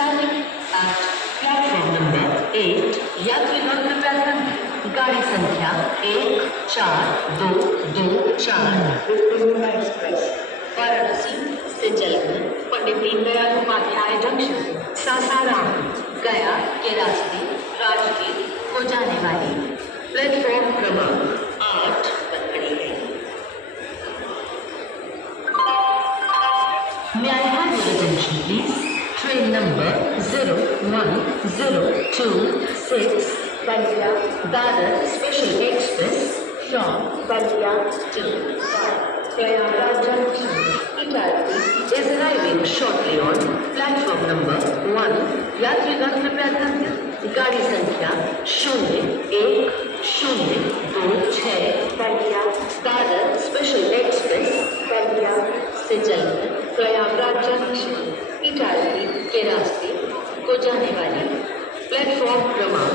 Standing at platform number 8 यात्रीगण कृपया ध्यान दें। गाड़ी संख्या 142224 एक्सप्रेस वाराणसी से चलकर पंडित दीनदयाल उपाध्याय जंक्शन सासाराम गया के रास्ते राजगीर को जाने वाली प्लेटफॉर्म क्रमांक 8 पर खड़ी है। May I have your attention, please? Train number 01026 Bandiya Dadar Special Express from Bandiya to Prayagraj Junction, Italy is arriving shortly on platform number 1. यात्रीगण कृपया ध्यान दें। गाड़ी संख्या 0106 Bandiya Dadar Special Express Bandiya से चलकर प्रयागराज जंक्शन इटारसी के रास्ते को जाने वाली प्लेटफॉर्म क्रमांक